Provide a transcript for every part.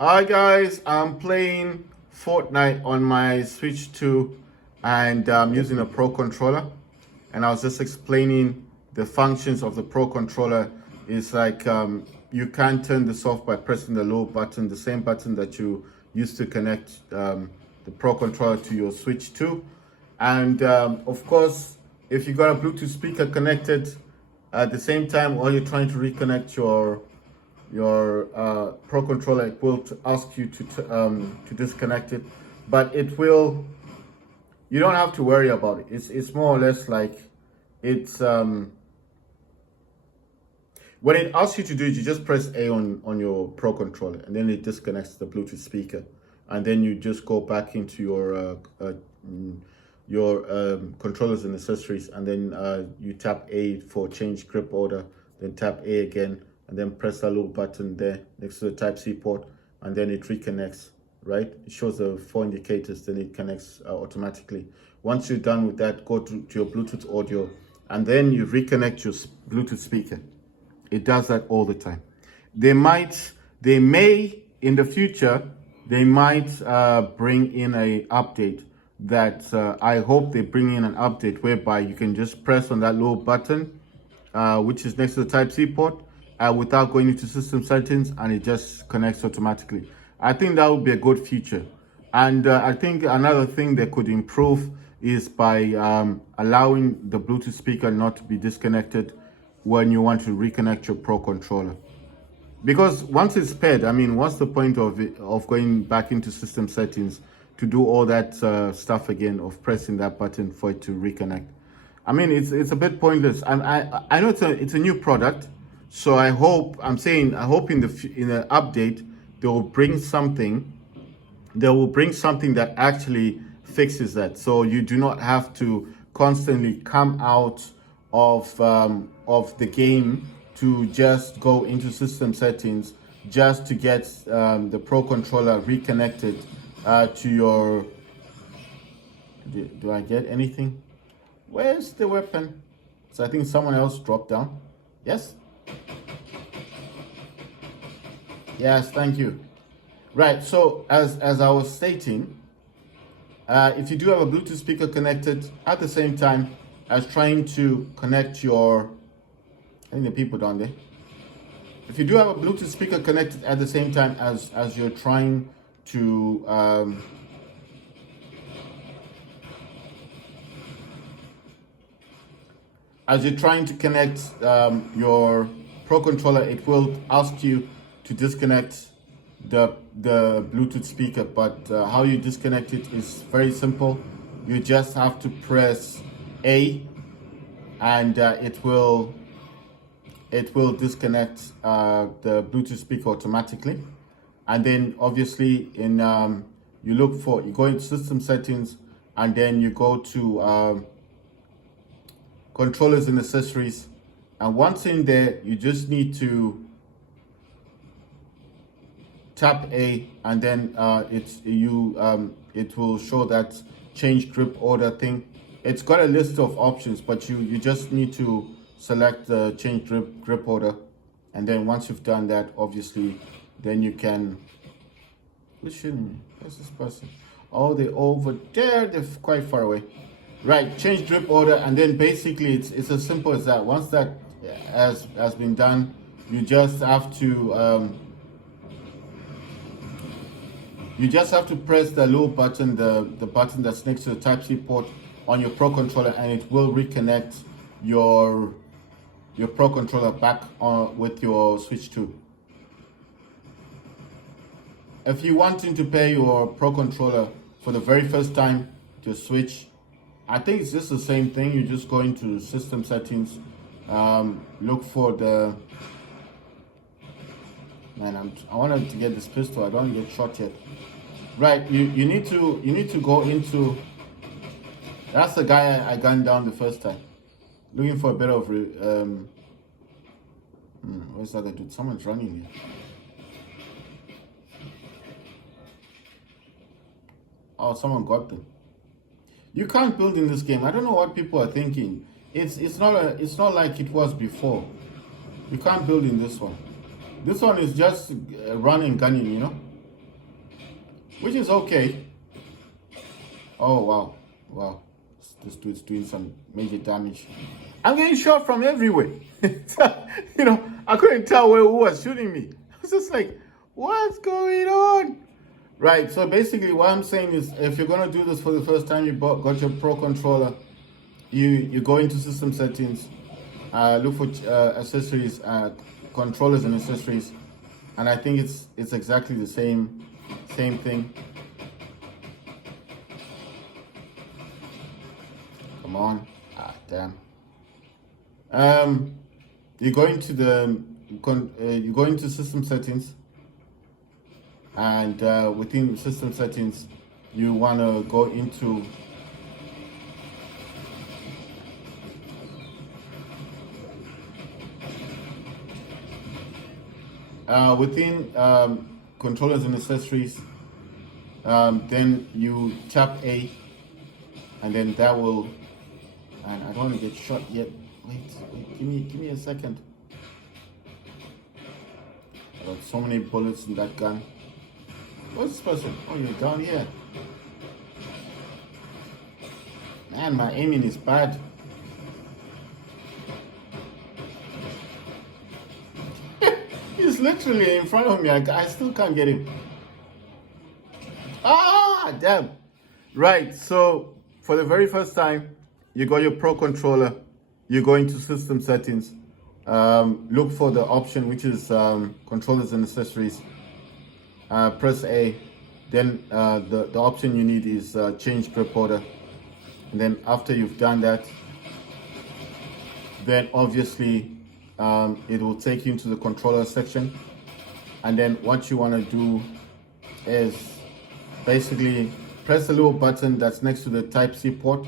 Hi guys, I'm playing Fortnite on my Switch 2 and I'm using a Pro controller. And I was just explaining the functions of the Pro controller. It's like you can turn this off by pressing the low button, the same button that you use to connect the Pro controller to your Switch 2. And of course, if you got a Bluetooth speaker connected at the same time, or you're trying to reconnect your Pro controller, it will ask you to disconnect it, but it will. You don't have to worry about it. It's more or less like it's when it asks you to do it, you just press A on your Pro controller, and then it disconnects the Bluetooth speaker, and then you just go back into your controllers and accessories, and then you tap A for change grip order, then tap A again, and then press that little button there next to the Type-C port, and then it reconnects, right? It shows the 4 indicators, then it connects automatically. Once you're done with that, go to your Bluetooth audio, and then you reconnect your Bluetooth speaker. It does that all the time. They may, in the future, they might bring in a update that I hope they bring in an update whereby you can just press on that little button, which is next to the Type-C port, without going into system settings, and it just connects automatically. I think that would be a good feature. And I think another thing they could improve is by allowing the Bluetooth speaker not to be disconnected when you want to reconnect your Pro controller. Because once it's paired, I mean, what's the point of going back into system settings to do all that stuff again, of pressing that button for it to reconnect? I mean, it's a bit pointless. I know it's a new product, so I hope in the update they will bring something. They will bring something that actually fixes that, so you do not have to constantly come out of the game to just go into system settings just to get the Pro controller reconnected to your. Do I get anything? Where's the weapon? So I think someone else dropped down. Yes? Yes, thank you. Right, so as I was stating, if you do have a Bluetooth speaker connected at the same time as trying to connect your, I think the people down there. If you do have a Bluetooth speaker connected at the same time as you're trying to connect your Pro controller, it will ask you to disconnect the Bluetooth speaker. But how you disconnect it is very simple. You just have to press A, and it will disconnect the Bluetooth speaker automatically. And then obviously you go into system settings, and then you go to controllers and accessories, and once in there you just need to tap A, and then it will show that change grip order thing. It's got a list of options, but you just need to select the change grip order, and then once you've done that, obviously, then you can. Where's this person? Oh, they're over there. They're quite far away. Right, change grip order, and then basically it's as simple as that. Once that has been done, you just have to press the low button, the button that's next to the Type-C port on your Pro controller, and it will reconnect your Pro controller back on with your Switch 2. If you're wanting to pair your Pro controller for the very first time to Switch, I think it's just the same thing. You just go into system settings, look for the. Man, I wanted to get this pistol. I don't get shot yet. Right, you need to go into. That's the guy I gunned down the first time. Looking for a bit of where's that dude? Someone's running here. Oh, someone got them. You can't build in this game. I don't know what people are thinking. It's not like it was before. You can't build in this one. This one is just run and gunning, you know. which is okay. Oh wow, wow, this dude's doing some major damage. I'm getting shot from everywhere. You know, I couldn't tell who was shooting me. I was just like, what's going on? Right, so basically what I'm saying is if you're going to do this for the first time, got your Pro controller, you go into system settings, look for accessories, controllers and accessories, and I think it's exactly the same thing. Come on, damn. You go into you go into system settings, and within system settings, you want to go into within controllers and accessories. Then you tap A, and then that will. And I don't want to get shot yet. Wait, give me a second. I got so many bullets in that gun. What's this person? Oh, you're down here. Man, my aiming is bad. He's literally in front of me. I still can't get him. Ah, damn. Right, so for the very first time, you got your Pro controller, you go into system settings, look for the option which is controllers and accessories, press A, then the option you need is change grip order, and then after you've done that, then obviously it will take you into the controller section, and then what you want to do is basically press the little button that's next to the Type-C port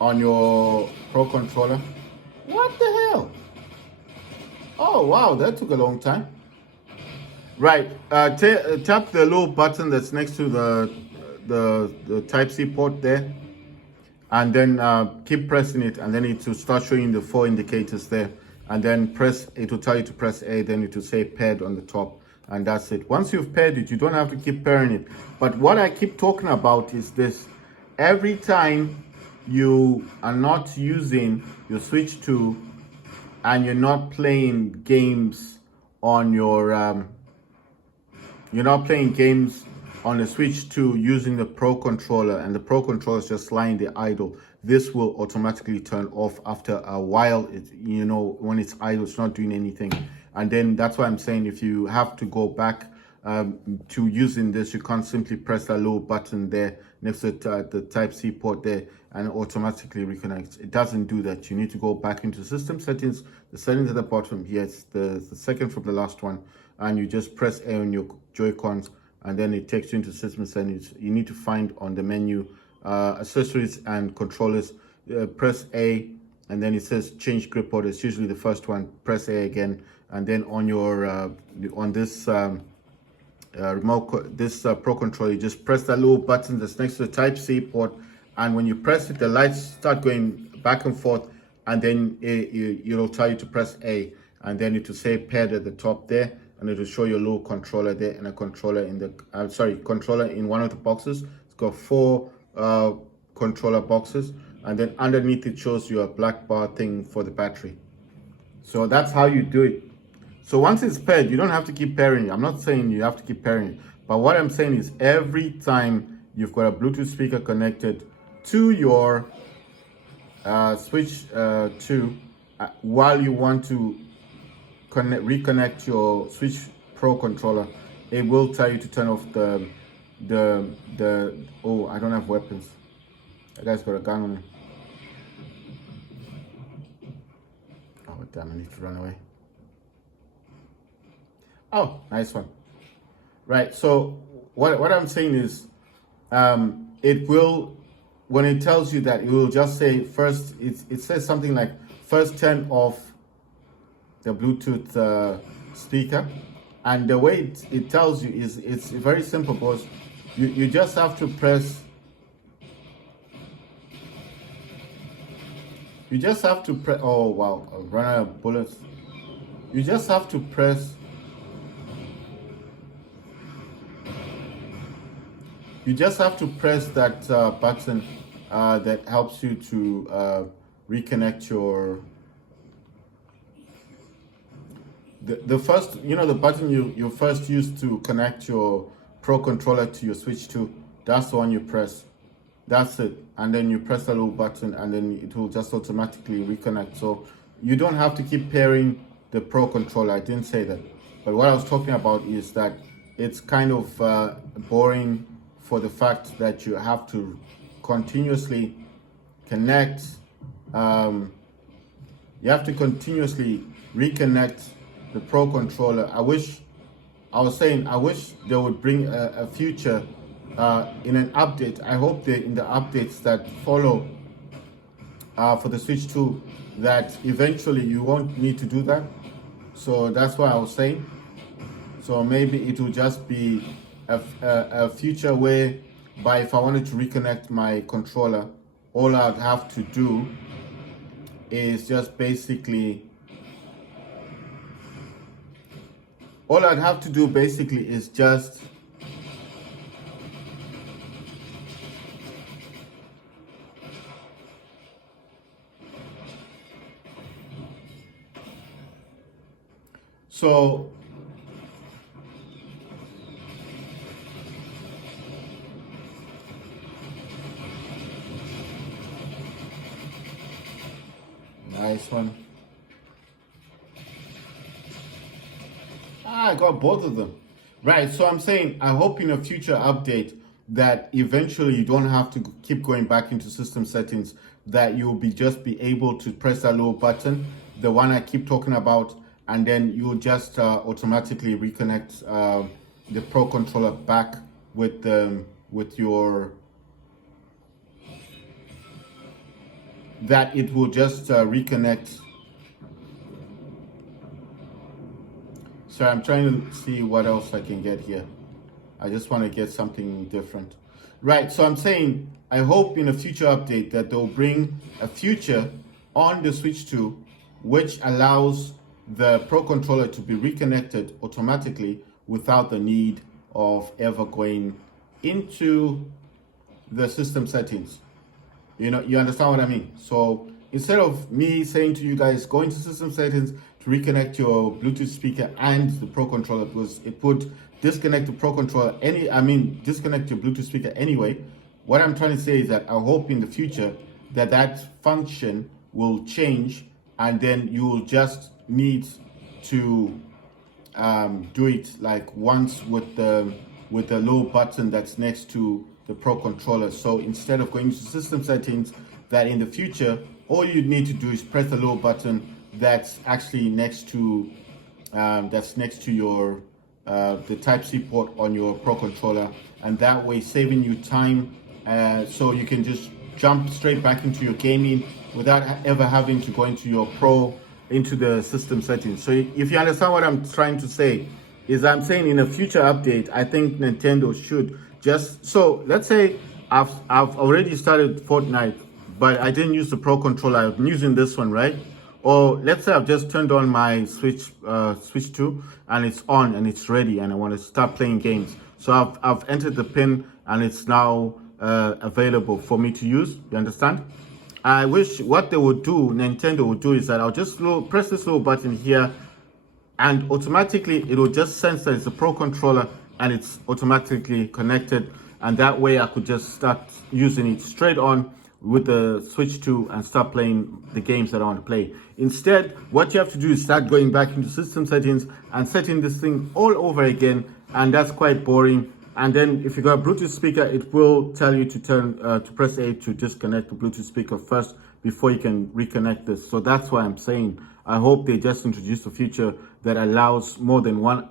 on your Pro controller. What the hell? Oh wow, that took a long time. Right, tap the little button that's next to the Type-C port there, and then keep pressing it, and then it will start showing the 4 indicators there, and then it will tell you to press A, then it will say paired on the top, and that's it. Once you've paired it, you don't have to keep pairing it. But what I keep talking about is this: every time you are not using your Switch 2 and you're not playing games on your you're not playing games on the Switch 2 using the Pro controller, and the Pro controller is just lying there idle, this will automatically turn off after a while. You know, when it's idle, it's not doing anything. And then that's why I'm saying if you have to go back to using this, you can't simply press that little button there next to the Type-C port there and automatically reconnect. It doesn't do that. You need to go back into system settings, the settings at the bottom here, it's the second from the last one, and you just press A on your Joy-Cons, and then it takes you into system settings. You need to find on the menu accessories and controllers, press A, and then it says change grip order. It's usually the first one. Press A again, and then on your on this Pro controller, you just press that little button that's next to the Type-C port, and when you press it, the lights start going back and forth, and then it'll tell you to press A, and then it will say paired at the top there, and it will show your little controller there, and a controller in the controller in one of the boxes. It's got 4 controller boxes, and then underneath it shows you a black bar thing for the battery. So that's how you do it. So once it's paired, you don't have to keep pairing it. I'm not saying you have to keep pairing it, but what I'm saying is every time you've got a Bluetooth speaker connected to your Switch 2, while you want to reconnect your Switch Pro controller, it will tell you to turn off the oh, I don't have weapons. That guy's got a gun on me. Oh damn, I need to run away. Oh, nice one. Right, so what I'm saying is it will, when it tells you that, it will just say first, it says something like first turn off the Bluetooth speaker, and the way it tells you is it's very simple, because you just have to press, oh wow, I've run out of bullets. You just have to press You just have to press that button that helps you to reconnect your the first, the button you first used to connect your Pro controller to your Switch 2. That's the one you press. That's it. And then you press the little button and then it will just automatically reconnect. So you don't have to keep pairing the Pro controller. I didn't say that. But what I was talking about is that it's kind of boring for the fact that you have to continuously connect. You have to continuously reconnect the Pro controller. I wish they would bring a future in an update. I hope that in the updates that follow for the Switch 2, that eventually you won't need to do that. So that's what I was saying. So maybe it will just be a future whereby if I wanted to reconnect my controller, all I'd have to do is just basically so nice one. I got both of them. Right, so I'm saying I hope in a future update that eventually you don't have to keep going back into system settings, that you'll just be able to press that little button, the one I keep talking about, and then you'll just automatically reconnect the Pro controller back with your, that it will just reconnect. So I'm trying to see what else I can get here. I just want to get something different. Right, so I'm saying I hope in a future update that they'll bring a feature on the Switch 2 which allows the Pro controller to be reconnected automatically without the need of ever going into the system settings. You understand what I mean? So instead of me saying to you guys, go into system settings to reconnect your Bluetooth speaker and the Pro controller, because it would disconnect the Pro controller disconnect your Bluetooth speaker anyway. What I'm trying to say is that I hope in the future that function will change, and then you will just need to do it like once with the little button that's next to the Pro controller. So instead of going to system settings, that in the future all you need to do is press the little button that's actually next to your the Type-C port on your Pro controller, and that way saving you time, so you can just jump straight back into your gaming without ever having to go into the system settings. So if you understand what I'm trying to say, is I'm saying in a future update, I think Nintendo should just, so let's say I've already started Fortnite, but I didn't use the Pro controller, I'm using this one, right? Or let's say I've just turned on my Switch 2 and it's on and it's ready and I want to start playing games. So I've entered the pin and it's now available for me to use. You understand? I wish what Nintendo would do is that I'll just press this little button here, and automatically it will just sense that it's a Pro controller and it's automatically connected, and that way I could just start using it straight on with the Switch 2 and start playing the games that I want to play. Instead, what you have to do is start going back into system settings and setting this thing all over again, and that's quite boring. And then if you got a Bluetooth speaker, it will tell you to press A to disconnect the Bluetooth speaker first before you can reconnect this. So that's why I'm saying I hope they just introduce a feature that allows more than one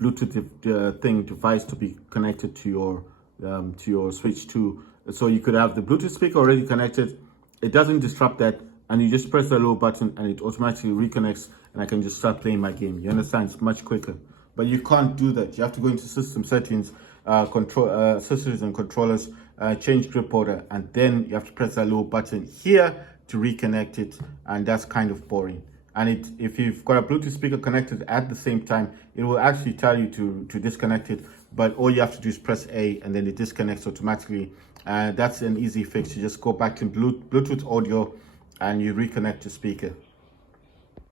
Bluetooth device to be connected to your Switch 2. So you could have the Bluetooth speaker already connected, it doesn't disrupt that, and you just press the little button and it automatically reconnects, and I can just start playing my game. You understand? It's much quicker. But you can't do that. You have to go into system settings, accessories and controllers, change grip order, and then you have to press that little button here to reconnect it, and that's kind of boring. And if you've got a Bluetooth speaker connected at the same time, it will actually tell you to disconnect it, but all you have to do is press A and then it disconnects automatically. That's an easy fix. You just go back to Bluetooth audio and you reconnect your speaker.